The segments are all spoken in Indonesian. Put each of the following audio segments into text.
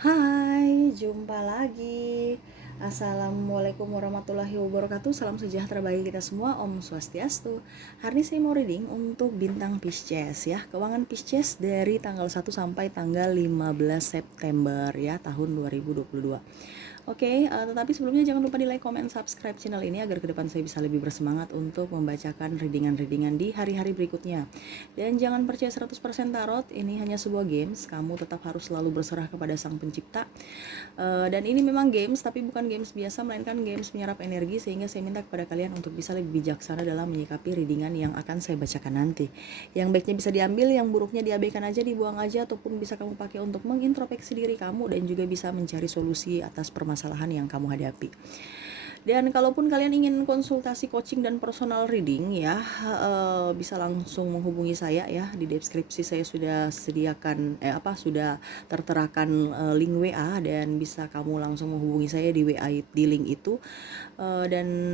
Hai, jumpa lagi. Assalamualaikum warahmatullahi wabarakatuh. Salam sejahtera bagi kita semua. Om Swastiastu. Hari ini saya mau reading untuk bintang Pisces ya. Keuangan Pisces dari tanggal 1 sampai tanggal 15 September ya tahun 2022. Oke, tetapi sebelumnya jangan lupa di like, comment, subscribe channel ini agar ke depan saya bisa lebih bersemangat untuk membacakan readingan-readingan di hari-hari berikutnya. Dan jangan percaya 100% tarot, ini hanya sebuah games, kamu tetap harus selalu berserah kepada Sang Pencipta. Dan ini memang games, tapi bukan games biasa, melainkan games menyerap energi, sehingga saya minta kepada kalian untuk bisa lebih bijaksana dalam menyikapi readingan yang akan saya bacakan nanti. Yang baiknya bisa diambil, yang buruknya diabaikan aja, dibuang aja, ataupun bisa kamu pakai untuk mengintrospeksi diri kamu dan juga bisa mencari solusi atas permasalahan yang kamu hadapi. Dan kalaupun kalian ingin konsultasi coaching dan personal reading ya, bisa langsung menghubungi saya ya. Di deskripsi saya sudah sediakan sudah terterakan link WA, dan bisa kamu langsung menghubungi saya di WA di link itu, dan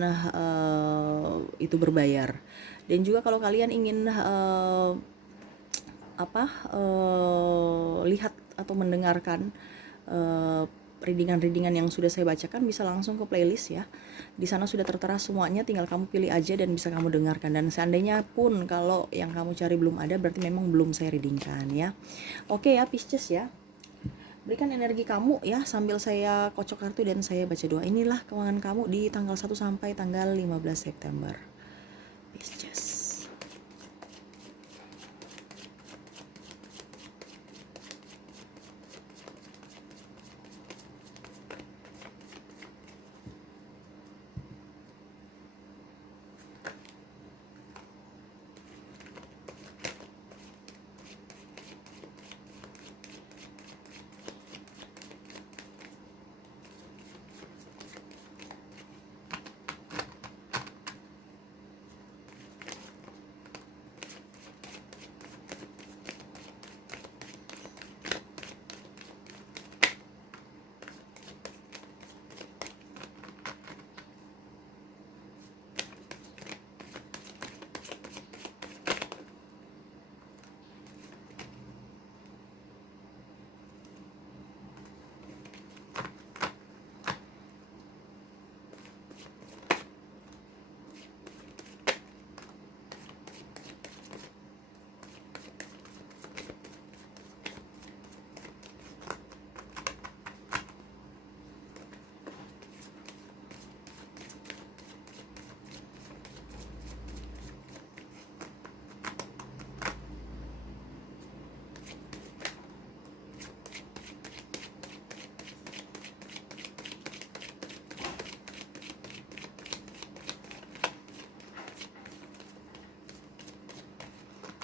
itu berbayar. Dan juga kalau kalian ingin lihat atau mendengarkan readingan-readingan yang sudah saya bacakan, bisa langsung ke playlist ya. Di sana sudah tertera semuanya, tinggal kamu pilih aja dan bisa kamu dengarkan. Dan seandainya pun kalau yang kamu cari belum ada, berarti memang belum saya readingkan ya. Oke ya Pisces ya. Berikan energi kamu ya sambil saya kocok kartu dan saya baca doa. Inilah keuangan kamu di tanggal 1 sampai tanggal 15 September. Pisces.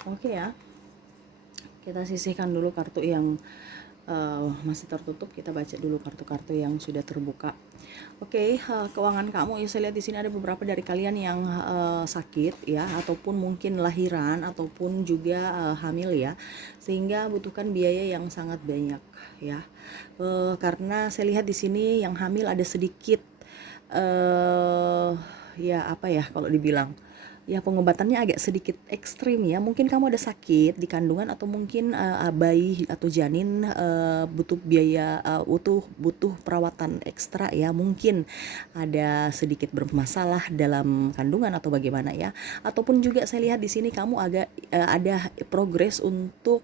Oke ya, kita sisihkan dulu kartu yang masih tertutup. Kita baca dulu kartu-kartu yang sudah terbuka. Oke, keuangan kamu ya, saya lihat di sini ada beberapa dari kalian yang sakit ya, ataupun mungkin lahiran, ataupun juga hamil ya, sehingga butuhkan biaya yang sangat banyak ya. Karena saya lihat di sini yang hamil ada sedikit ya apa ya kalau dibilang ya, pengobatannya agak sedikit ekstrim ya. Mungkin kamu ada sakit di kandungan, atau mungkin bayi atau janin butuh biaya, butuh perawatan ekstra ya. Mungkin ada sedikit bermasalah dalam kandungan atau bagaimana ya. Ataupun juga saya lihat di sini kamu agak ada progres untuk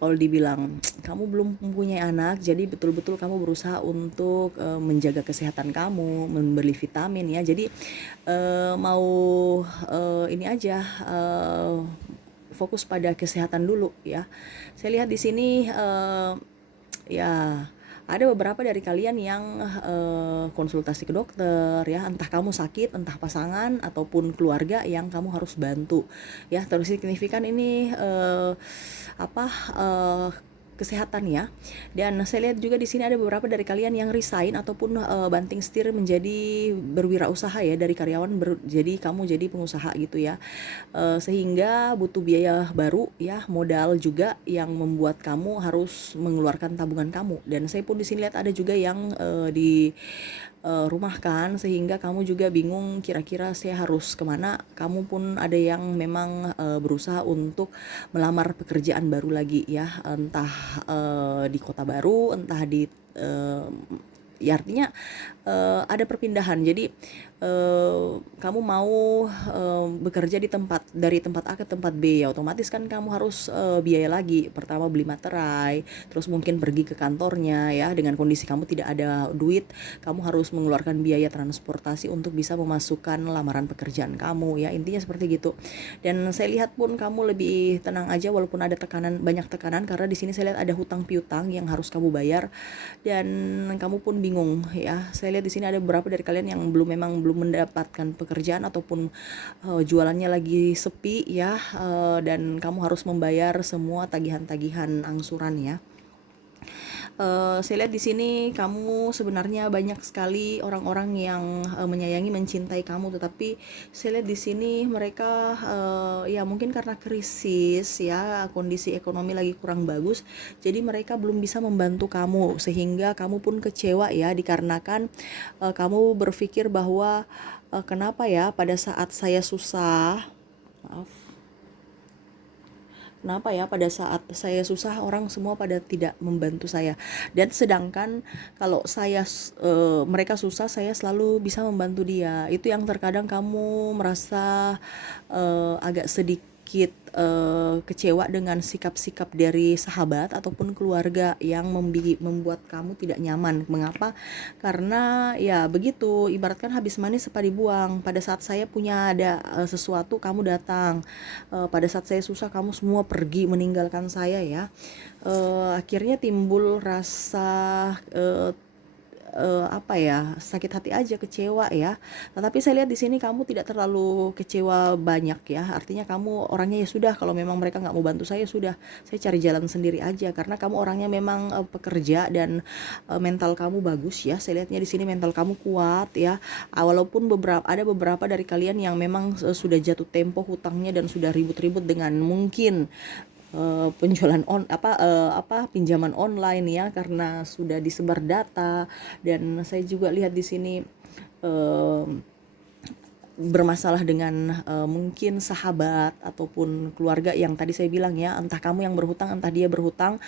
kalau dibilang kamu belum mempunyai anak, jadi betul-betul kamu berusaha untuk menjaga kesehatan kamu, membeli vitamin ya. Jadi mau ini aja, fokus pada kesehatan dulu ya. Saya lihat di sini ya ada beberapa dari kalian yang konsultasi ke dokter ya, entah kamu sakit, entah pasangan ataupun keluarga yang kamu harus bantu ya. Terus signifikan ini kesehatan ya. Dan saya lihat juga di sini ada beberapa dari kalian yang resign ataupun banting setir menjadi berwirausaha ya, dari karyawan jadi kamu jadi pengusaha gitu ya. Sehingga butuh biaya baru ya, modal juga yang membuat kamu harus mengeluarkan tabungan kamu. Dan saya pun di sini lihat ada juga yang di rumah kan, sehingga kamu juga bingung kira-kira saya harus kemana. Kamu pun ada yang memang berusaha untuk melamar pekerjaan baru lagi ya, entah di kota baru, entah di eh, ya artinya ada perpindahan. Jadi kamu mau bekerja dari tempat A ke tempat B, ya otomatis kan kamu harus biaya lagi. Pertama beli materai, terus mungkin pergi ke kantornya ya. Dengan kondisi kamu tidak ada duit, kamu harus mengeluarkan biaya transportasi untuk bisa memasukkan lamaran pekerjaan kamu ya. Intinya seperti gitu. Dan saya lihat pun kamu lebih tenang aja walaupun ada banyak tekanan, karena di sini saya lihat ada hutang piutang yang harus kamu bayar dan kamu pun bingung ya. Saya lihat di sini ada beberapa dari kalian yang belum mendapatkan pekerjaan ataupun jualannya lagi sepi ya, dan kamu harus membayar semua tagihan-tagihan angsuran ya. Saya lihat di sini kamu sebenarnya banyak sekali orang-orang yang menyayangi, mencintai kamu, tetapi saya lihat di sini mereka ya mungkin karena krisis ya, kondisi ekonomi lagi kurang bagus, jadi mereka belum bisa membantu kamu, sehingga kamu pun kecewa ya, dikarenakan kamu berpikir bahwa kenapa ya pada saat saya susah, maaf, kenapa ya pada saat saya susah orang semua pada tidak membantu saya, dan sedangkan kalau mereka susah saya selalu bisa membantu dia. Itu yang terkadang kamu merasa agak sedikit kecewa dengan sikap-sikap dari sahabat ataupun keluarga yang membuat kamu tidak nyaman. Mengapa? Karena ya begitu, ibaratkan habis manis cepat dibuang. Pada saat saya punya ada sesuatu, kamu datang. Pada saat saya susah, kamu semua pergi meninggalkan saya ya. Akhirnya timbul rasa apa ya, sakit hati aja, kecewa ya. Tetapi saya lihat di sini kamu tidak terlalu kecewa banyak ya. Artinya kamu orangnya ya sudah, kalau memang mereka nggak mau bantu saya, sudah, saya cari jalan sendiri aja. Karena kamu orangnya memang pekerja dan mental kamu bagus ya. Saya lihatnya di sini mental kamu kuat ya. Walaupun ada beberapa dari kalian yang memang sudah jatuh tempo hutangnya dan sudah ribut-ribut dengan mungkin penjualan pinjaman online ya, karena sudah disebar data. Dan saya juga lihat di sini bermasalah dengan mungkin sahabat ataupun keluarga yang tadi saya bilang ya, entah kamu yang berhutang, entah dia berhutang,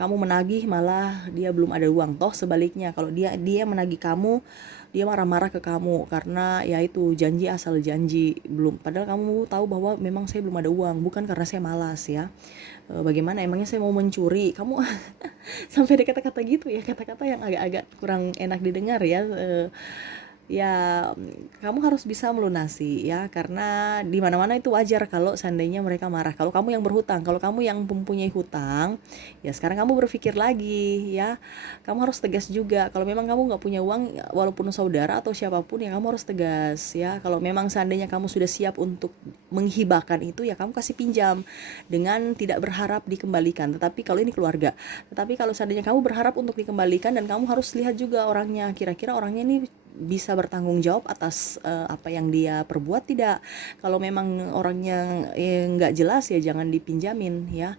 kamu menagih malah dia belum ada uang. Toh sebaliknya, kalau dia menagih kamu, dia marah-marah ke kamu karena ya itu janji asal janji, belum, padahal kamu tahu bahwa memang saya belum ada uang, bukan karena saya malas ya. Bagaimana emangnya saya mau mencuri? Kamu sampai ada kata-kata gitu ya, kata-kata yang agak-agak kurang enak didengar ya. Ya kamu harus bisa melunasi ya, karena di mana-mana itu wajar kalau seandainya mereka marah. Kalau kamu yang berhutang, kalau kamu yang mempunyai hutang, ya sekarang kamu berpikir lagi ya. Kamu harus tegas juga. Kalau memang kamu nggak punya uang, walaupun saudara atau siapapun, ya kamu harus tegas ya. Kalau memang seandainya kamu sudah siap untuk menghibahkan itu, ya kamu kasih pinjam dengan tidak berharap dikembalikan. Tetapi kalau ini keluarga, tetapi kalau seandainya kamu berharap untuk dikembalikan, dan kamu harus lihat juga orangnya, kira-kira orangnya ini bisa bertanggung jawab atas apa yang dia perbuat tidak. Kalau memang orangnya nggak jelas, ya jangan dipinjamin ya.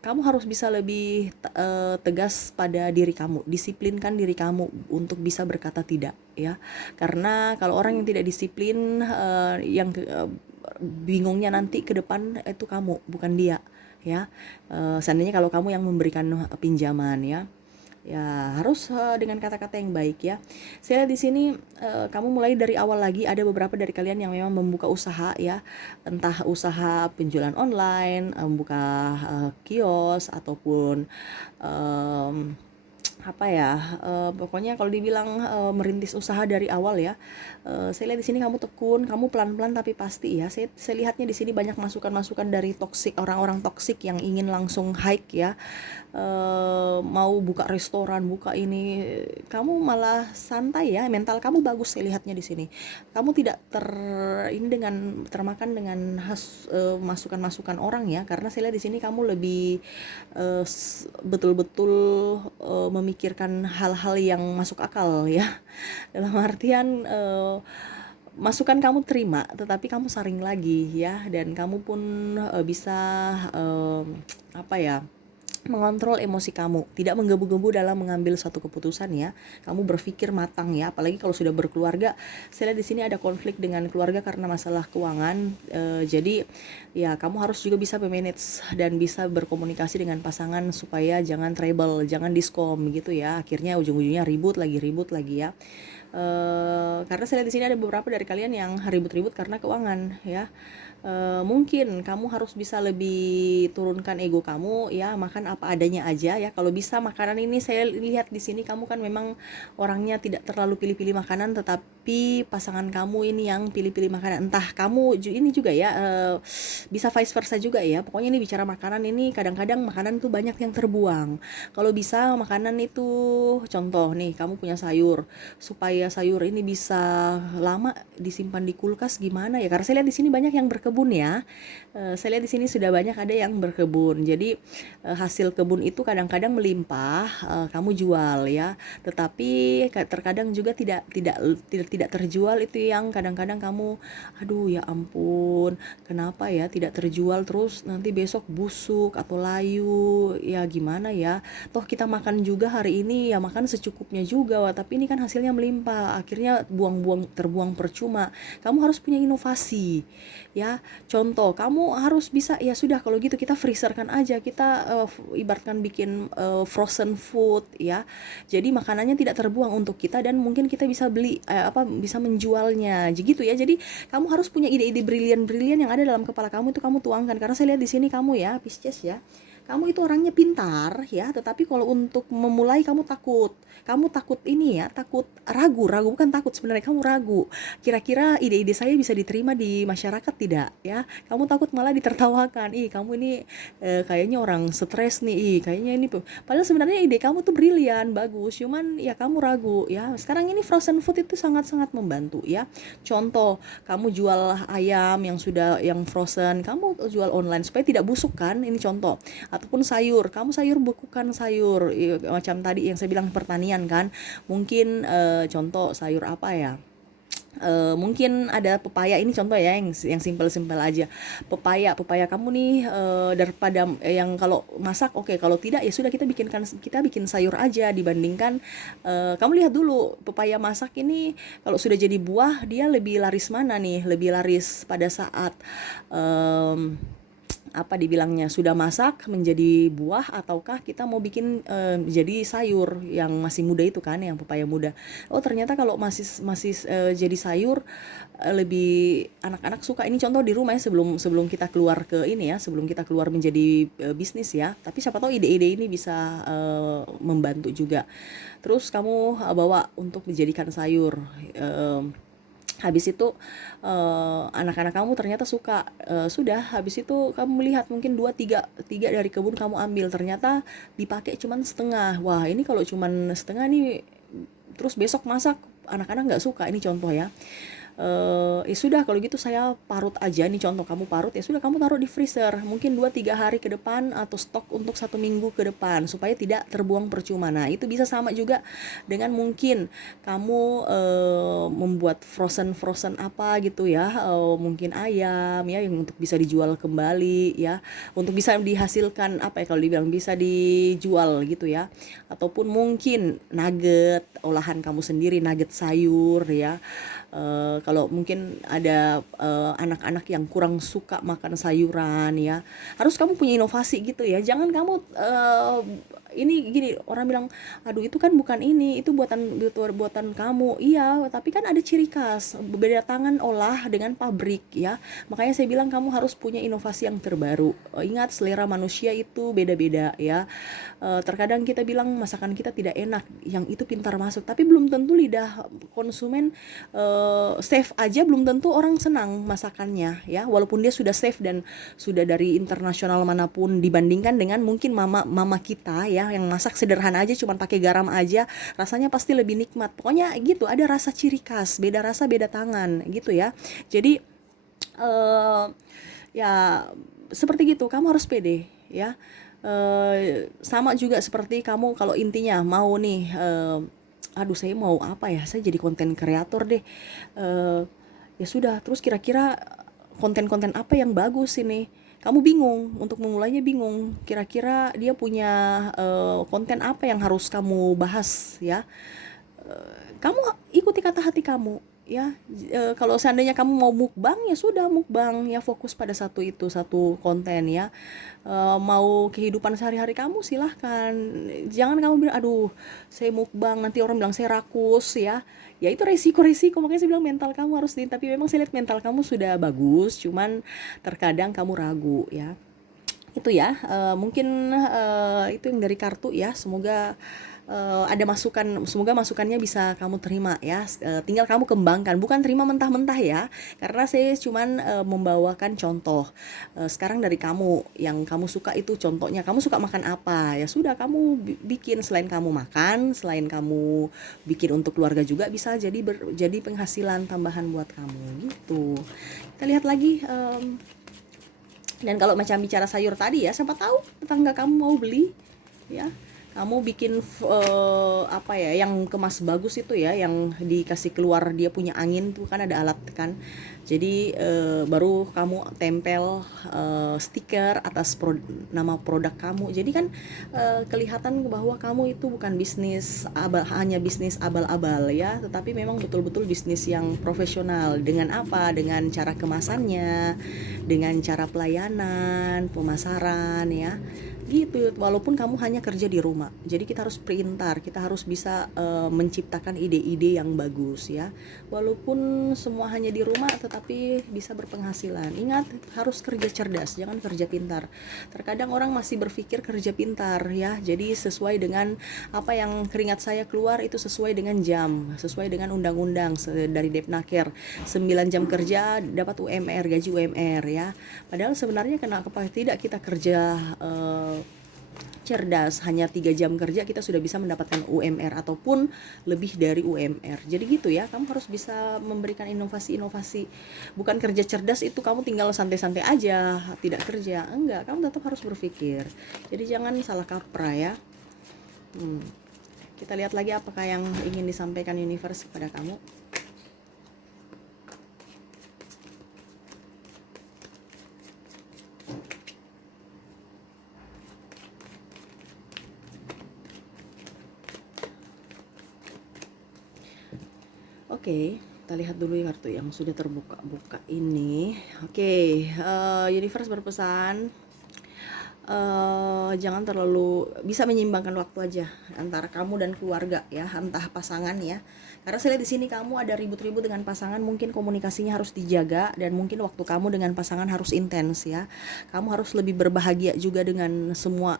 Kamu harus bisa lebih tegas pada diri kamu, disiplinkan diri kamu untuk bisa berkata tidak ya. Karena kalau orang yang tidak disiplin, bingungnya nanti ke depan itu kamu, bukan dia ya. Seandainya kalau kamu yang memberikan pinjaman ya harus dengan kata-kata yang baik ya. Saya lihat di sini kamu mulai dari awal lagi. Ada beberapa dari kalian yang memang membuka usaha ya, entah usaha penjualan online, membuka kios ataupun pokoknya kalau dibilang merintis usaha dari awal ya. Saya lihat di sini kamu tekun, kamu pelan-pelan tapi pasti ya. Saya lihatnya di sini banyak masukan-masukan dari orang-orang toksik yang ingin langsung hike ya. Mau buka restoran, buka ini, kamu malah santai ya. Mental kamu bagus, saya lihatnya di sini. Kamu tidak termakan dengan masukan-masukan orang ya, karena saya lihat di sini kamu lebih betul-betul memikirkan hal-hal yang masuk akal ya. Dalam artian masukan kamu terima, tetapi kamu saring lagi ya, dan kamu pun bisa mengontrol emosi kamu, tidak menggebu-gebu dalam mengambil suatu keputusan ya. Kamu berpikir matang ya, apalagi kalau sudah berkeluarga. Saya lihat di sini ada konflik dengan keluarga karena masalah keuangan. Jadi ya kamu harus juga bisa manage dan bisa berkomunikasi dengan pasangan supaya jangan trouble, jangan diskom gitu ya. Akhirnya ujung-ujungnya ribut lagi ya. Karena saya lihat di sini ada beberapa dari kalian yang ribut-ribut karena keuangan ya. Mungkin kamu harus bisa lebih turunkan ego kamu ya, makan apa adanya aja ya. Kalau bisa makanan ini, saya lihat di sini kamu kan memang orangnya tidak terlalu pilih-pilih makanan, tetapi pasangan kamu ini yang pilih-pilih makanan. Entah kamu ini juga ya, bisa vice versa juga ya. Pokoknya ini bicara makanan ini, kadang-kadang makanan tuh banyak yang terbuang. Kalau bisa makanan itu, contoh nih, kamu punya sayur, supaya sayur ini bisa lama disimpan di kulkas gimana ya? Karena saya lihat di sini banyak yang berkebun ya. Saya lihat di sini sudah banyak ada yang berkebun. Jadi hasil kebun itu kadang-kadang melimpah, kamu jual ya. Tetapi terkadang juga tidak terjual, itu yang kadang-kadang kamu, aduh ya ampun, kenapa ya tidak terjual, terus nanti besok busuk atau layu, ya gimana ya? Toh kita makan juga hari ini ya, makan secukupnya juga, wah, tapi ini kan hasilnya melimpah, akhirnya terbuang percuma. Kamu harus punya inovasi ya. Contoh, kamu harus bisa, ya sudah kalau gitu kita freezerkan aja, kita ibaratkan bikin frozen food ya. Jadi makanannya tidak terbuang untuk kita, dan mungkin kita bisa beli bisa menjualnya gitu ya. Jadi kamu harus punya ide-ide brilian yang ada dalam kepala kamu, itu kamu tuangkan. Karena saya lihat di sini kamu ya, Pisces ya, kamu itu orangnya pintar ya, tetapi kalau untuk memulai kamu takut. Kamu takut ini ya, takut ragu bukan takut, sebenarnya kamu ragu. Kira-kira ide-ide saya bisa diterima di masyarakat tidak ya? Kamu takut malah ditertawakan. Ih, kamu ini kayaknya orang stres nih. Ih, kayaknya ini padahal sebenarnya ide kamu tuh brilian, bagus. Cuman ya kamu ragu ya. Sekarang ini frozen food itu sangat-sangat membantu ya. Contoh, kamu jual ayam yang frozen, kamu jual online supaya tidak busuk kan? Ini contoh. Ataupun sayur, kamu bekukan sayur macam tadi yang saya bilang pertanian kan. Mungkin contoh sayur apa ya, mungkin ada pepaya, ini contoh ya yang simpel-simpel aja. Pepaya kamu nih, daripada yang kalau masak, oke, kalau tidak ya sudah kita bikin sayur aja. Dibandingkan kamu lihat dulu pepaya masak ini, kalau sudah jadi buah dia lebih laris mana nih, lebih laris pada saat apa dibilangnya, sudah masak menjadi buah, ataukah kita mau bikin jadi sayur yang masih muda itu kan, yang pepaya muda. Oh ternyata kalau masih jadi sayur, lebih anak-anak suka. Ini contoh di rumah ya, sebelum kita keluar ke ini ya, sebelum kita keluar menjadi bisnis ya. Tapi siapa tahu ide-ide ini bisa membantu juga. Terus kamu bawa untuk menjadikan sayur. Habis itu anak-anak kamu ternyata suka. Sudah habis itu kamu melihat mungkin 2 3 dari kebun kamu ambil, ternyata dipakai cuman setengah. Wah, ini kalau cuman setengah nih, terus besok masak anak-anak nggak suka. Ini contoh ya. Ya sudah kalau gitu saya parut aja. Nih contoh, kamu parut, ya sudah kamu taruh di freezer mungkin 2 3 hari ke depan, atau stok untuk 1 minggu ke depan supaya tidak terbuang percuma. Nah itu bisa sama juga dengan mungkin kamu membuat frozen apa gitu ya, mungkin ayam ya, yang untuk bisa dijual kembali ya, untuk bisa dihasilkan apa ya, kalau dibilang bisa dijual gitu ya. Ataupun mungkin nugget olahan kamu sendiri, nugget sayur ya. Kalau mungkin ada anak-anak yang kurang suka makan sayuran ya, harus kamu punya inovasi gitu ya. Jangan kamu ini gini, orang bilang aduh itu kan bukan ini, itu buatan kamu. Iya, tapi kan ada ciri khas, beda tangan olah dengan pabrik ya. Makanya saya bilang kamu harus punya inovasi yang terbaru. Ingat, selera manusia itu beda-beda ya. Terkadang kita bilang masakan kita tidak enak, yang itu pintar masuk, tapi belum tentu lidah konsumen safe aja, belum tentu orang senang masakannya ya, walaupun dia sudah safe dan sudah dari internasional manapun. Dibandingkan dengan mungkin mama kita ya, yang masak sederhana aja, cuma pakai garam aja, rasanya pasti lebih nikmat. Pokoknya gitu, ada rasa ciri khas, beda rasa beda tangan gitu ya. Jadi ya seperti gitu, kamu harus pede ya. Sama juga seperti kamu kalau intinya mau nih, aduh saya mau apa ya, saya jadi konten kreator deh. Ya sudah, terus kira-kira konten-konten apa yang bagus ini, kamu bingung, untuk memulainya bingung, kira-kira dia punya konten apa yang harus kamu bahas ya. Kamu ikuti kata hati kamu ya. Kalau seandainya kamu mau mukbang, ya sudah mukbang ya, fokus pada satu konten ya. Mau kehidupan sehari-hari kamu, silahkan. Jangan kamu bilang aduh saya mukbang nanti orang bilang saya rakus ya. Ya itu resiko-resiko, makanya saya bilang mental kamu harus tapi memang saya lihat mental kamu sudah bagus, cuman terkadang kamu ragu ya. Itu ya, mungkin itu yang dari kartu ya. Semoga ada masukan, semoga masukannya bisa kamu terima ya. Tinggal kamu kembangkan, bukan terima mentah-mentah ya, karena saya cuman membawakan contoh. Sekarang dari kamu, yang kamu suka itu contohnya, kamu suka makan apa, ya sudah kamu bikin. Selain kamu makan, selain kamu bikin untuk keluarga juga, bisa jadi penghasilan tambahan buat kamu gitu. Kita lihat lagi. Dan kalau macam bicara sayur tadi ya, siapa tahu tetangga kamu mau beli ya. Kamu bikin apa ya, yang kemas bagus itu ya, yang dikasih keluar dia punya angin tuh kan, ada alat kan. Jadi baru kamu tempel stiker atas nama produk kamu. Jadi kan kelihatan bahwa kamu itu bukan bisnis hanya bisnis abal-abal ya, tetapi memang betul-betul bisnis yang profesional. Dengan apa? Dengan cara kemasannya, dengan cara pelayanan, pemasaran ya. Gitu, walaupun kamu hanya kerja di rumah. Jadi kita harus pintar, kita harus bisa menciptakan ide-ide yang bagus ya. Walaupun semua hanya di rumah, tetapi bisa berpenghasilan. Ingat, harus kerja cerdas, jangan kerja pintar. Terkadang orang masih berpikir kerja pintar ya. Jadi sesuai dengan apa yang keringat saya keluar, itu sesuai dengan jam, sesuai dengan undang-undang dari Depnaker. 9 jam kerja dapat UMR, gaji UMR ya. Padahal sebenarnya kenapa tidak kita kerja cerdas, hanya 3 jam kerja kita sudah bisa mendapatkan UMR ataupun lebih dari UMR. Jadi gitu ya, kamu harus bisa memberikan inovasi-inovasi. Bukan kerja cerdas itu kamu tinggal santai-santai aja, tidak kerja. Enggak, kamu tetap harus berpikir. Jadi jangan salah kaprah ya. Kita lihat lagi apakah yang ingin disampaikan universe kepada kamu. Oke, kita lihat dulu ya kartu yang sudah terbuka ini. Oke, universe berpesan jangan terlalu bisa menyeimbangkan waktu aja antara kamu dan keluarga ya, entah pasangan ya. Karena saya lihat di sini kamu ada ribut-ribut dengan pasangan, mungkin komunikasinya harus dijaga, dan mungkin waktu kamu dengan pasangan harus intens ya. Kamu harus lebih berbahagia juga dengan semua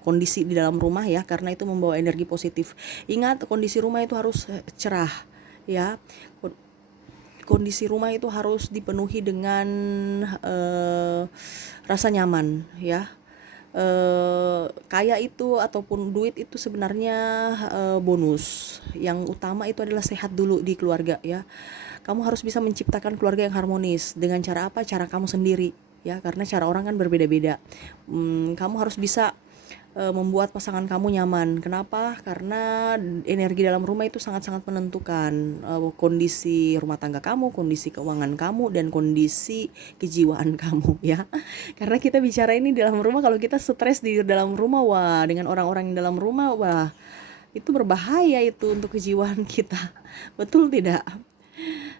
kondisi di dalam rumah ya, karena itu membawa energi positif. Ingat, kondisi rumah itu harus cerah ya. Kondisi rumah itu harus dipenuhi dengan rasa nyaman ya. Kaya itu ataupun duit itu sebenarnya bonus. Yang utama itu adalah sehat dulu di keluarga ya. Kamu harus bisa menciptakan keluarga yang harmonis. Dengan cara apa? Cara kamu sendiri ya, karena cara orang kan berbeda-beda. Kamu harus bisa membuat pasangan kamu nyaman. Kenapa? Karena energi dalam rumah itu sangat-sangat menentukan kondisi rumah tangga kamu, kondisi keuangan kamu, dan kondisi kejiwaan kamu ya. Karena kita bicara ini di dalam rumah, kalau kita stres di dalam rumah, wah, dengan orang-orang yang dalam rumah, wah, itu berbahaya itu untuk kejiwaan kita. Betul tidak?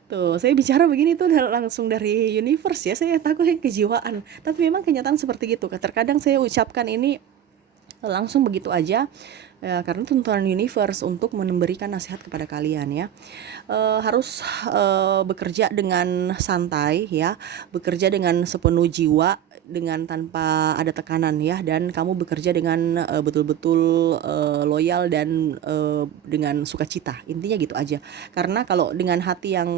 Tuh, saya bicara begini tuh langsung dari universe ya, saya takutnya kejiwaan. Tapi memang kenyataan seperti gitu. Terkadang saya ucapkan ini langsung begitu aja ya, karena tuntunan universe untuk memberikan nasihat kepada kalian ya. Harus bekerja dengan santai ya, bekerja dengan sepenuh jiwa, dengan tanpa ada tekanan ya, dan kamu bekerja dengan betul-betul loyal dan dengan sukacita. Intinya gitu aja. Karena kalau dengan hati yang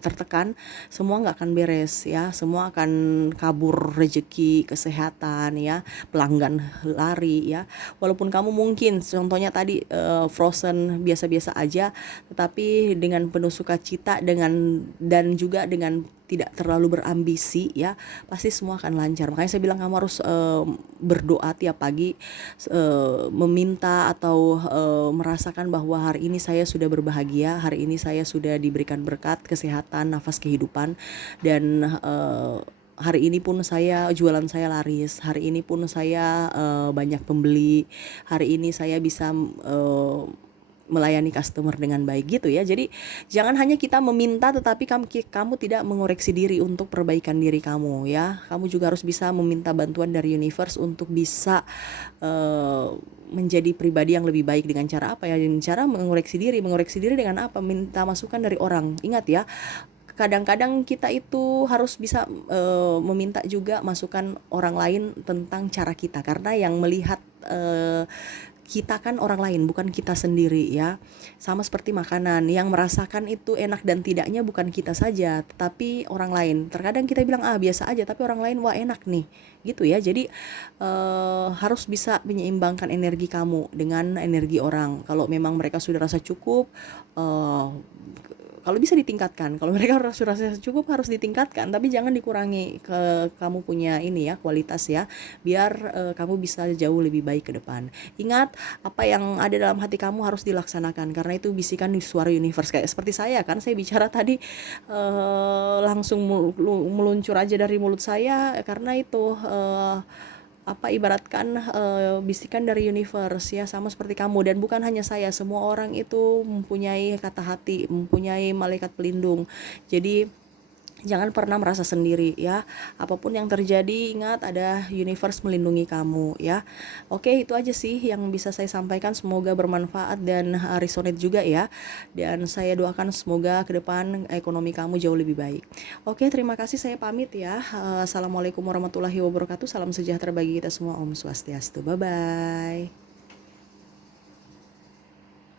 tertekan, semua nggak akan beres ya, semua akan kabur, rezeki, kesehatan ya, pelanggan lari sekali ya. Walaupun kamu mungkin contohnya tadi frozen biasa-biasa aja, tetapi dengan penuh sukacita dan juga dengan tidak terlalu berambisi ya, pasti semua akan lancar. Makanya saya bilang kamu harus berdoa tiap pagi, meminta atau merasakan bahwa hari ini saya sudah berbahagia, hari ini saya sudah diberikan berkat, kesehatan, nafas kehidupan, dan hari ini pun jualan saya laris, hari ini pun saya banyak pembeli, hari ini saya bisa melayani customer dengan baik gitu ya. Jadi jangan hanya kita meminta tetapi kamu tidak mengoreksi diri untuk perbaikan diri kamu ya. Kamu juga harus bisa meminta bantuan dari universe untuk bisa menjadi pribadi yang lebih baik. Dengan cara apa ya? Dengan cara mengoreksi diri dengan apa? Minta masukan dari orang. Ingat ya, kadang-kadang kita itu harus bisa meminta juga masukan orang lain tentang cara kita, karena yang melihat kita kan orang lain, bukan kita sendiri ya. Sama seperti makanan, yang merasakan itu enak dan tidaknya bukan kita saja, tetapi orang lain. Terkadang kita bilang biasa aja, tapi orang lain wah enak nih gitu ya. Jadi harus bisa menyeimbangkan energi kamu dengan energi orang. Kalau memang mereka sudah rasa cukup, kalau bisa ditingkatkan. Kalau mereka sudah rasa cukup harus ditingkatkan, tapi jangan dikurangi kamu punya ini ya, kualitas ya, biar kamu bisa jauh lebih baik ke depan. Ingat, apa yang ada dalam hati kamu harus dilaksanakan, karena itu bisikan di suara universe. Kayak seperti saya kan, saya bicara tadi langsung meluncur aja dari mulut saya, karena itu ibaratkan bisikan dari universe ya, sama seperti kamu. Dan bukan hanya saya, semua orang itu mempunyai kata hati, mempunyai malaikat pelindung. Jadi jangan pernah merasa sendiri ya. Apapun yang terjadi, ingat ada universe melindungi kamu ya. Oke, itu aja sih yang bisa saya sampaikan. Semoga bermanfaat dan resonate juga ya. Dan saya doakan semoga ke depan ekonomi kamu jauh lebih baik. Oke, terima kasih, saya pamit ya. Assalamualaikum warahmatullahi wabarakatuh. Salam sejahtera bagi kita semua. Om Swastiastu. Bye bye.